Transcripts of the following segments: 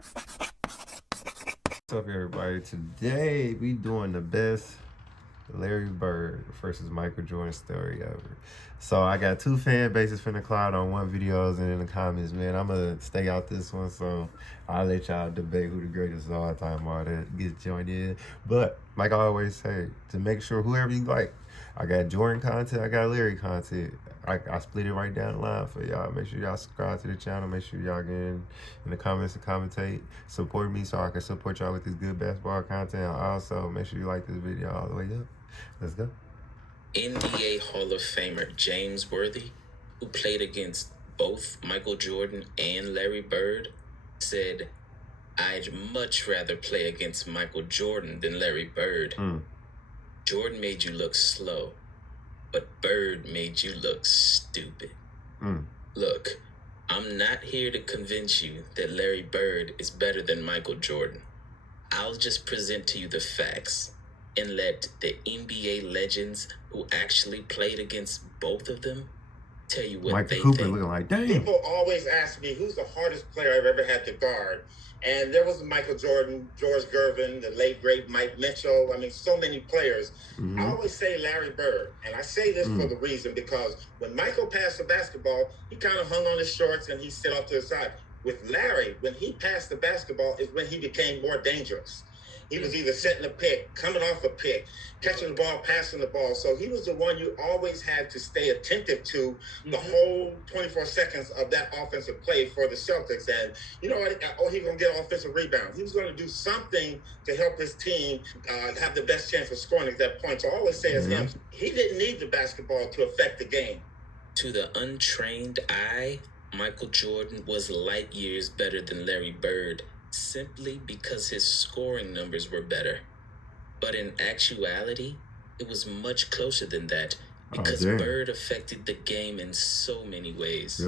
What's up, everybody? Today we doing the best Larry Bird versus Michael Jordan story ever. So I got two fan bases from the cloud on one videos and in the comments, man. I'm gonna stay out this one, so I'll let y'all debate who the greatest of all time are that gets joined in. But like I always say, to make sure whoever you like, I got Jordan content, I got Larry content. I split it right down the line for y'all. Make sure y'all subscribe to the channel. Make sure y'all get in the comments and commentate. Support me so I can support y'all with this good basketball content. Also, make sure you like this video all the way up. Let's go. NBA Hall of Famer James Worthy, who played against both Michael Jordan and Larry Bird, said, "I'd much rather play against Michael Jordan than Larry Bird. Jordan made you look slow, but Bird made you look stupid. Look, I'm not here to convince you that Larry Bird is better than Michael Jordan. I'll just present to you the facts and let the NBA legends who actually played against both of them tell you what Michael they Cooper think." looking like, damn. People always ask me who's the hardest player I've ever had to guard. And there was Michael Jordan, George Gervin, the late great Mike Mitchell. I mean, so many players. I always say Larry Bird. And I say this for the reason because when Michael passed the basketball, he kind of hung on his shorts and he stood off to the side. With Larry, when he passed the basketball is when he became more dangerous. He was either setting a pick, coming off a pick, catching the ball, passing the ball. So he was the one you always had to stay attentive to the whole 24 seconds of that offensive play for the Celtics. And you know what? Oh, he was going to get offensive rebounds. He was going to do something to help his team have the best chance of scoring at that point. So I always say as him, he didn't need the basketball to affect the game. To the untrained eye, Michael Jordan was light years better than Larry Bird, simply because his scoring numbers were better. But in actuality, it was much closer than that because Bird affected the game in so many ways.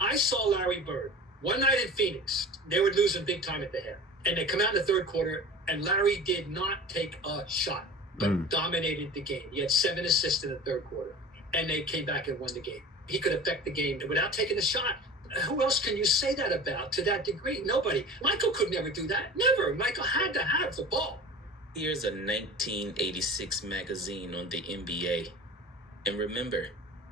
I saw Larry Bird one night in Phoenix. They were losing big time at the half. And they come out in the third quarter, and Larry did not take a shot, but dominated the game. He had 7 assists in the third quarter, and they came back and won the game. He could affect the game without taking a shot. Who else can you say that about to that degree? Nobody. Michael could never do that. Never. Michael had to have the ball. Here's a 1986 magazine on the NBA. And remember,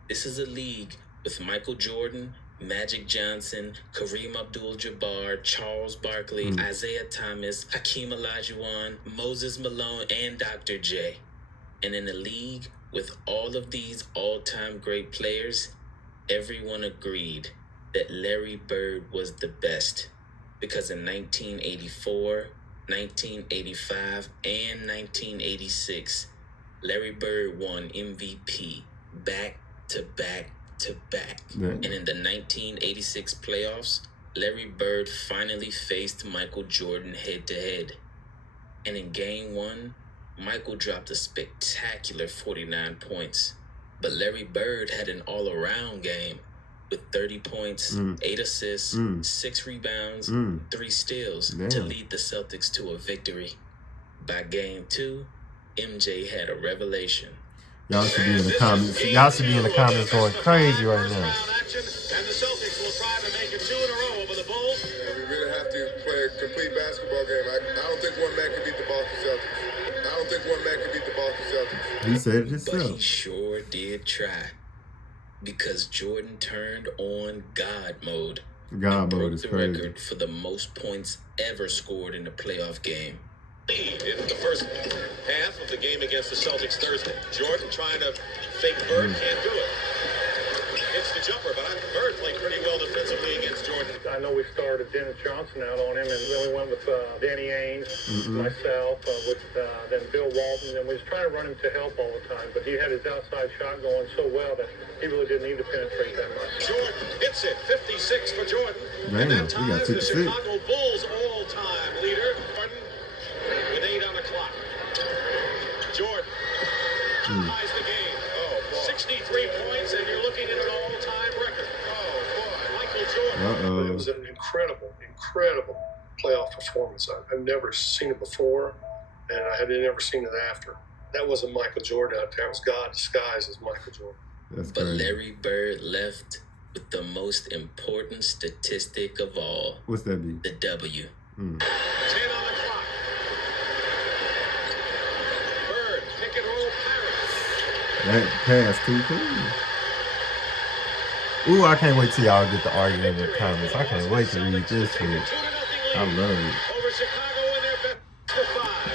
this is a league with Michael Jordan, Magic Johnson, Kareem Abdul-Jabbar, Charles Barkley, Isaiah Thomas, Hakeem Olajuwon, Moses Malone, and Dr. J. And in a league with all of these all-time great players, everyone agreed that Larry Bird was the best because in 1984, 1985, and 1986, Larry Bird won MVP back to back to back. And in the 1986 playoffs, Larry Bird finally faced Michael Jordan head to head. And in game 1, Michael dropped a spectacular 49 points. But Larry Bird had an all-around game with 30 points, 8 assists, 6 rebounds, 3 steals to lead the Celtics to a victory. By game 2, MJ had a revelation. Y'all should be in the comments. Y'all should be in the comments going crazy right now. And the Celtics will try to make it 2 in a row over the Bulls. Yeah, we really have to play a complete basketball game. I don't think one man can beat the Boston Celtics. He said it himself. But he sure did try. Because Jordan turned on God mode. God mode is the crazy. Record for the most points ever scored in a playoff game. Lead in the first half of the game against the Celtics Thursday. Jordan trying to fake Bird, can't do it. Hits the jumper, but Bird played pretty well defensively against Jordan. I know we started Dennis Johnson out on him, and then we went with Danny Ainge, myself, with then Bill Walton, and we was trying to run him to help all the time, but he had his outside shot going so well that he really didn't need to penetrate that much. Jordan hits it, 56 for Jordan. Damn, and that we got ties the 56. Chicago Bulls all-time leader, Jordan, with 8 on the clock. Jordan ties the game. 63 points, and you're looking at an all-time record. Michael Jordan. It was an incredible playoff performance. I've never seen it before, and I had never seen it after. That wasn't Michael Jordan out there. It was God disguised as Michael Jordan. That's But crazy. Larry Bird left with the most important statistic of all. What's that be? The W. 10 on the clock. Bird, pick and roll Pirates. That pass too cool. Ooh, I can't wait till y'all get the argument in the comments. I can't wait to read this shit. I love it. Over Chicago in their best of 5.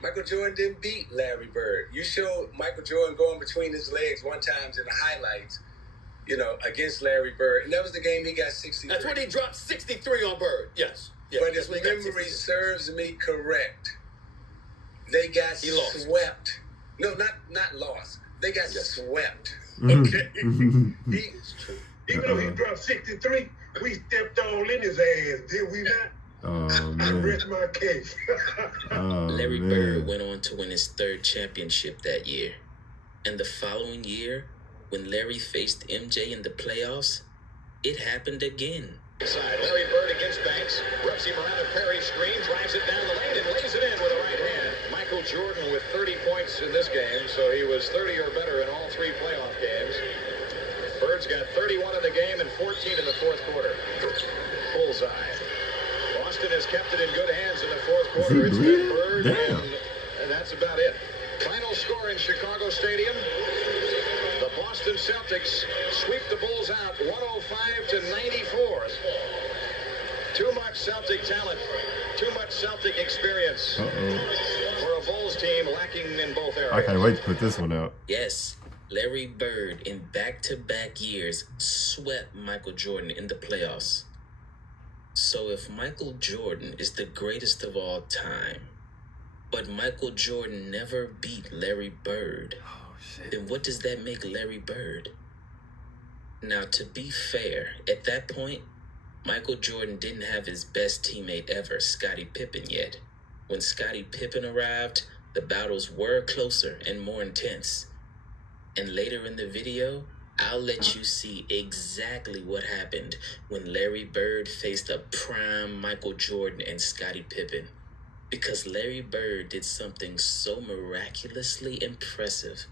Michael Jordan didn't beat Larry Bird. You showed Michael Jordan going between his legs one time in the highlights, against Larry Bird. And that was the game he got 63. That's when he dropped 63 on Bird. Yes. Yeah, But if memory serves me correct, they got swept. No, not lost. They got swept. Okay? Even though he dropped 63, we stepped all in his ass, did we not? Oh, I man. rest my case. Larry Bird went on to win his 3rd championship that year. And the following year, when Larry faced MJ in the playoffs, it happened again. Side. Larry Bird against Banks. Rubs him around a Perry screen, drives it down the lane, and lays it in with a right hand. Michael Jordan with 30 points in this game, so he was 30 or better in all 3 playoff games. Bird's got 31 in the game and 14 in the 4th quarter. Bullseye. Boston has kept it in good hands in the 4th quarter. It's been Bird, and that's about it. Final score in Chicago Stadium. The Boston Celtics sweep the Bulls out 105-94. Too much Celtic talent, too much Celtic experience for a Bulls team lacking in both areas. I can't wait to put this one out. Yes, Larry Bird in back-to-back years swept Michael Jordan in the playoffs. So if Michael Jordan is the greatest of all time, but Michael Jordan never beat Larry Bird, then what does that make Larry Bird? Now, to be fair, at that point, Michael Jordan didn't have his best teammate ever, Scottie Pippen, yet. When Scottie Pippen arrived, the battles were closer and more intense. And later in the video, I'll let you see exactly what happened when Larry Bird faced a prime Michael Jordan and Scottie Pippen. Because Larry Bird did something so miraculously impressive,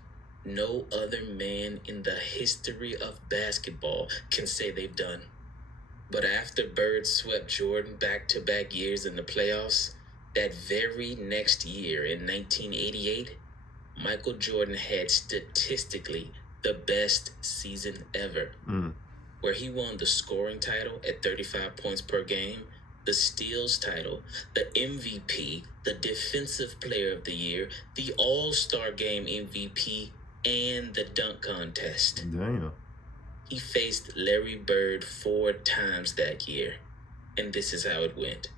no other man in the history of basketball can say they've done. But after Bird swept Jordan back-to-back years in the playoffs, that very next year in 1988, Michael Jordan had statistically the best season ever, where he won the scoring title at 35 points per game, the steals title, the MVP, the defensive player of the year, the All-Star Game MVP, and the dunk contest. Damn. He faced Larry Bird 4 times that year, and this is how it went.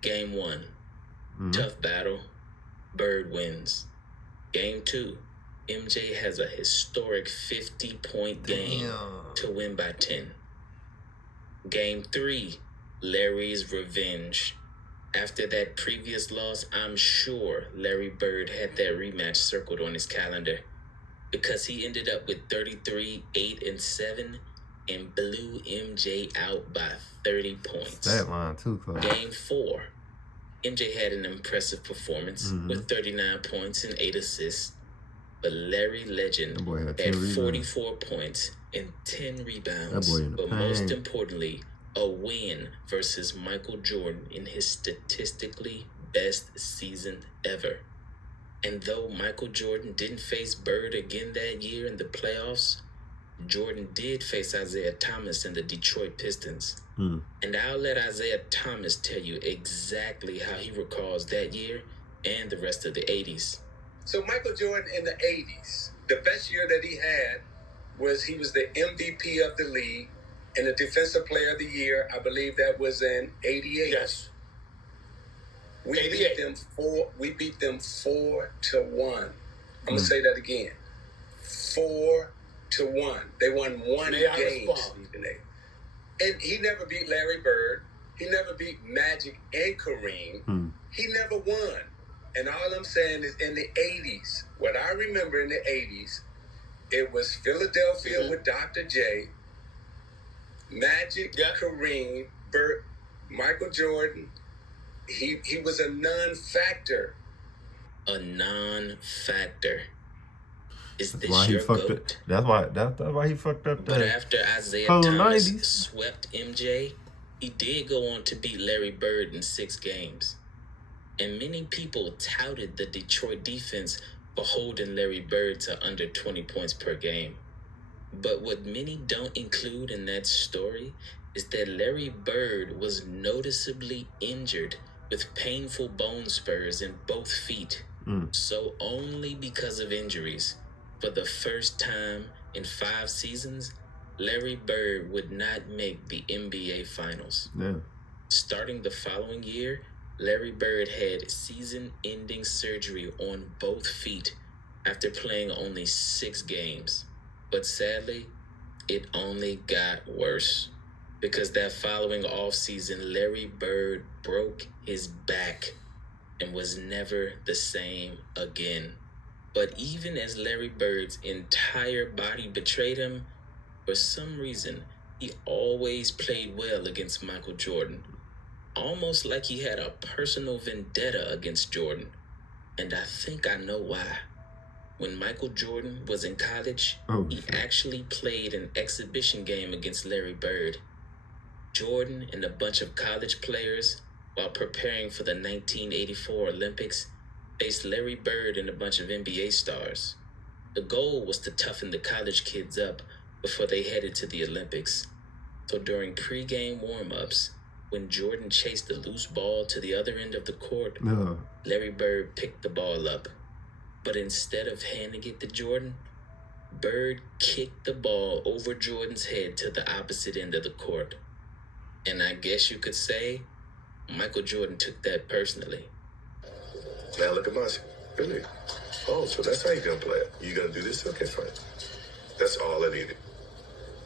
Game 1, tough battle, Bird wins. Game 2, MJ has a historic 50-point game to win by 10. Game 3, Larry's revenge. After that previous loss, I'm sure Larry Bird had that rematch circled on his calendar, because he ended up with 33, 8, and 7, and blew MJ out by 30 points. That line too close. Game 4, MJ had an impressive performance with 39 points and 8 assists, but Larry Legend had 44 points and 10 rebounds. But most importantly, a win versus Michael Jordan in his statistically best season ever. And though Michael Jordan didn't face Bird again that year in the playoffs, Jordan did face Isaiah Thomas and the Detroit Pistons. And I'll let Isaiah Thomas tell you exactly how he recalls that year and the rest of the 80s. So Michael Jordan in the 80s, the best year that he had was he was the MVP of the league and the defensive player of the year. I believe that was in 88. Yes. We beat them 4-1. I'm gonna say that again. 4-1. They won one game. Stephen A. And he never beat Larry Bird. He never beat Magic and Kareem. He never won. And all I'm saying is in the 80s, what I remember in the 80s, it was Philadelphia with Dr. J, Magic, Kareem, Bird, Michael Jordan. He was a non-factor. A non-factor. Is That's this why he your fucked GOAT? up. That's why he fucked up But that after Isaiah whole Thomas 90s. swept MJ, he did go on to beat Larry Bird in 6 games. And many people touted the Detroit defense for holding Larry Bird to under 20 points per game. But what many don't include in that story is that Larry Bird was noticeably injured with painful bone spurs in both feet. So only because of injuries, for the first time in 5 seasons, Larry Bird would not make the NBA Finals. Yeah. Starting the following year, Larry Bird had season-ending surgery on both feet after playing only 6 games. But sadly, it only got worse, because that following offseason, Larry Bird broke his back and was never the same again. But even as Larry Bird's entire body betrayed him, for some reason, he always played well against Michael Jordan, almost like he had a personal vendetta against Jordan. And I think I know why. When Michael Jordan was in college, he actually played an exhibition game against Larry Bird. Jordan and a bunch of college players, while preparing for the 1984 Olympics, faced Larry Bird and a bunch of NBA stars. The goal was to toughen the college kids up before they headed to the Olympics. So during pre-game warm-ups, when Jordan chased the loose ball to the other end of the court, Larry Bird picked the ball up. But instead of handing it to Jordan, Bird kicked the ball over Jordan's head to the opposite end of the court. And I guess you could say Michael Jordan took that personally. Now look at Marcy. Really? Oh, so that's how you're going to play it. You going to do this? Okay, fine. That's all I needed.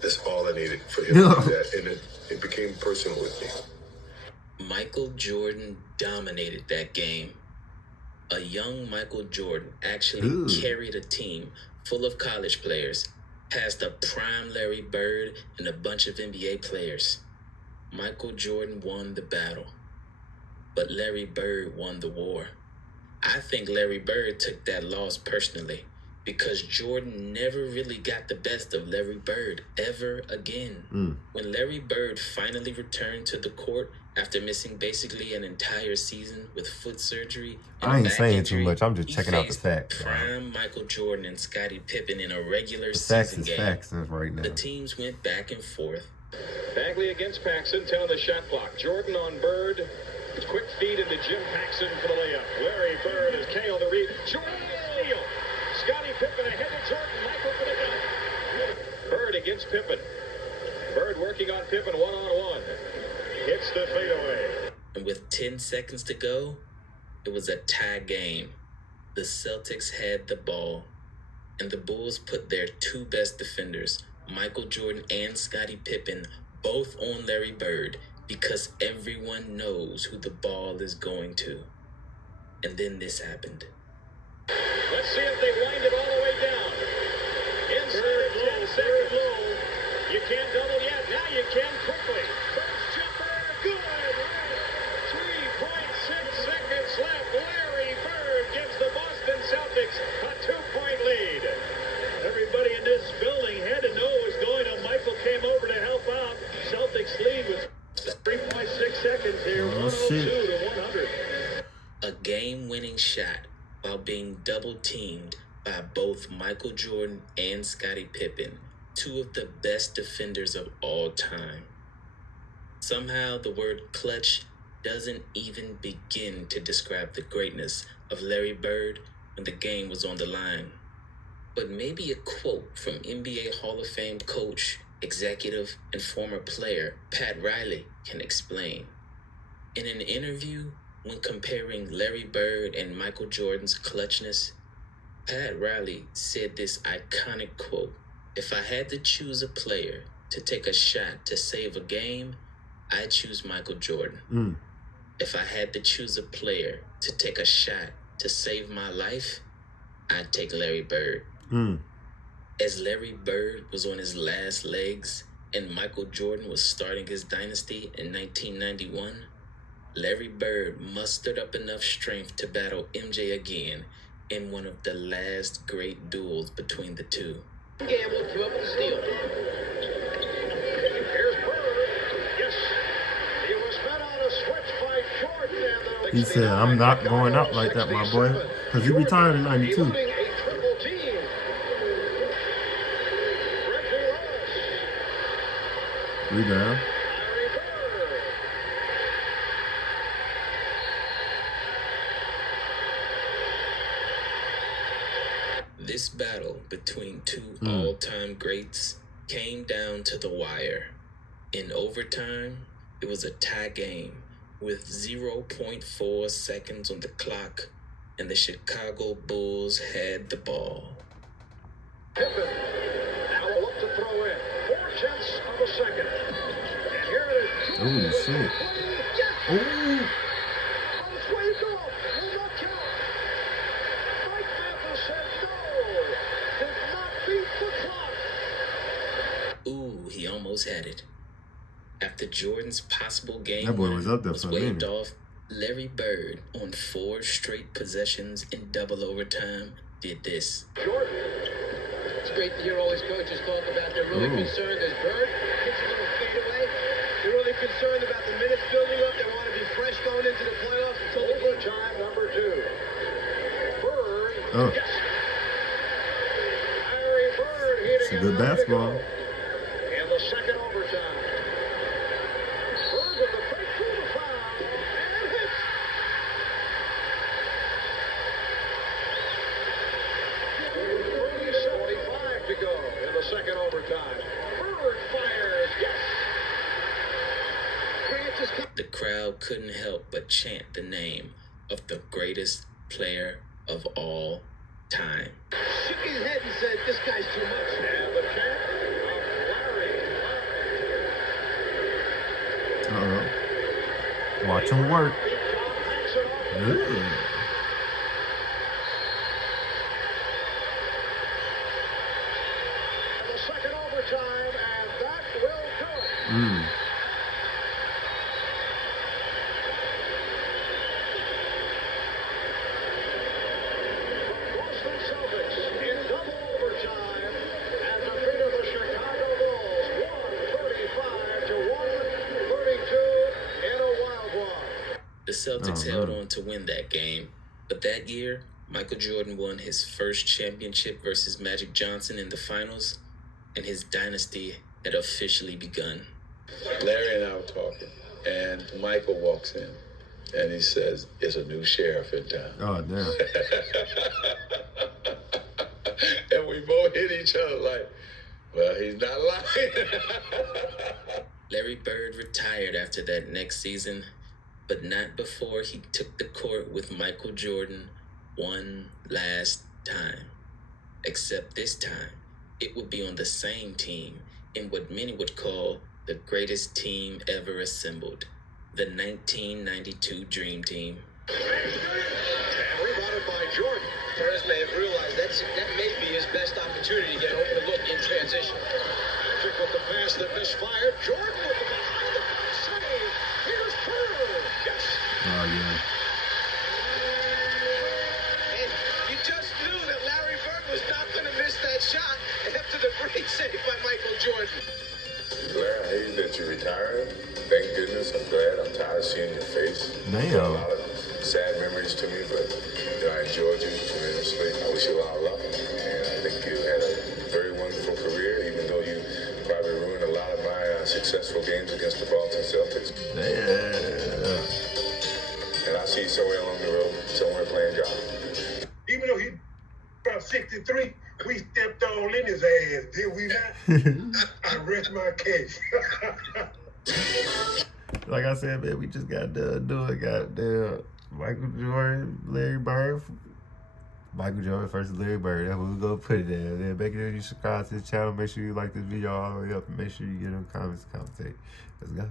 That's all I needed for him to do that. And it became personal with me. Michael Jordan dominated that game. A young Michael Jordan actually carried a team full of college players past a prime Larry Bird and a bunch of NBA players. Michael Jordan won the battle, but Larry Bird won the war. I think Larry Bird took that loss personally, because Jordan never really got the best of Larry Bird ever again. When Larry Bird finally returned to the court after missing basically an entire season with foot surgery and I ain't back saying injury, too much. I'm just he checking out the faced facts. prime Michael Jordan and Scottie Pippen in a regular The facts season is game. facts right now. The teams went back and forth. Bagley against Paxson, 10 on the shot clock. Jordan on Bird. Quick feed into Jim Paxson for the layup. Larry Bird has KO'd the read. Jordan the steal. Scottie Pippen ahead to Jordan. Michael for the dunk. Bird against Pippen. Bird working on Pippen one-on-one. Hits the fadeaway. And with 10 seconds to go, it was a tie game. The Celtics had the ball, and the Bulls put their 2 best defenders, Michael Jordan and Scottie Pippen, both on Larry Bird, because everyone knows who the ball is going to. And then this happened. Let's see if they wind it all the way down. Inside of 10 seconds. Low. You can't double yet. Now you can quickly. First jumper, good. 3.6 seconds left. Larry Bird gives the Boston Celtics a 2-point lead. Everybody in this building had to know it was going on. Michael came over to help out. Celtics lead with 3.6 seconds here. 102 to 100. A game-winning shot while being double-teamed by both Michael Jordan and Scottie Pippen, 2 of the best defenders of all time. Somehow the word clutch doesn't even begin to describe the greatness of Larry Bird when the game was on the line. But maybe a quote from NBA Hall of Fame coach, executive, and former player Pat Riley can explain. In an interview, when comparing Larry Bird and Michael Jordan's clutchness, Pat Riley said this iconic quote: "If I had to choose a player to take a shot to save a game, I'd choose Michael Jordan. If I had to choose a player to take a shot to save my life, I'd take Larry Bird." As Larry Bird was on his last legs and Michael Jordan was starting his dynasty in 1991, Larry Bird mustered up enough strength to battle MJ again in one of the last great duels between the two. Gamble threw up the steal. Here's Bird. Yes. He was met on a switch by Jordan. And He said, I'm not going up like that, my boy. Because he retired in 92. Eluding a triple team. Reggie Lewis. Rebound. Larry Bird. This battle between two all-time greats came down to the wire. In overtime, it was a tie game with 0.4 seconds on the clock, and the Chicago Bulls had the ball. Pippen. Now will look to throw in. 4/10 of a second. And here it is. Oh, shit. Oh. On its way to goal. Will not count. Mike Mathis said no. Did not beat the clock. Ooh, he almost had it. After Jordan's possible game That boy was up there was for a waved minute. off, Larry Bird, on 4 straight possessions in double overtime, did this. Jordan. It's great to hear all these coaches talk about they're really concerned as Bird hits a little fadeaway. They're really concerned about the minutes building up. They want to be fresh going into the playoffs. Until overtime number 2. Bird. Oh. Yes. Larry Bird hitting It's a good basketball. in the second overtime. Bird with the breakthrough the foul and hits. 30-75 to go in the second overtime. Bird fires. Yes. The crowd couldn't help but chant the name of the greatest player of all time. Shook his head and said, this guy's too much. And the chant of Larry. Uh-oh. Watch him work. Ooh. The second overtime, and that will do it. Boston Celtics in double overtime and defeated the Chicago Bulls 135-132 in a wild one. The Celtics held on to win that game, but that year, Michael Jordan won his first championship versus Magic Johnson in the finals, and his dynasty had officially begun. Larry and I were talking, and Michael walks in, and he says, "There's a new sheriff in town." Oh, damn. And we both hit each other like, well, he's not lying. Larry Bird retired after that next season, but not before he took the court with Michael Jordan one last time. Except this time, it would be on the same team in what many would call the greatest team ever assembled, the 1992 Dream Team. And rebounded by Jordan. Perez may have realized that may be his best opportunity to get open and look in transition. Patrick with the pass that misfired. Jordan with the behind the back save. Here's Bird. Yes. Oh, yeah. And you just knew that Larry Bird was not going to miss that shot after the great save by Michael Jordan. Larry, I hate that you retired. Thank goodness. I'm glad. I'm tired of seeing your face. Damn. A lot of sad memories to me, but I enjoyed you tremendously. I wish you a lot of luck. And I think you had a very wonderful career, even though you probably ruined a lot of my successful games against the Boston Celtics. Yeah. And I'll see you somewhere along the road, somewhere playing golf. Even though he about 63, we stepped all in his ass, did we not? I rest my case. Like I said, man, we just got done doing goddamn Michael Jordan, Larry Bird. Michael Jordan versus Larry Bird. That's what we're going to put it in. Then make sure you subscribe to this channel. Make sure you like this video all the way up. And make sure you get in the comments and commentate. Let's go.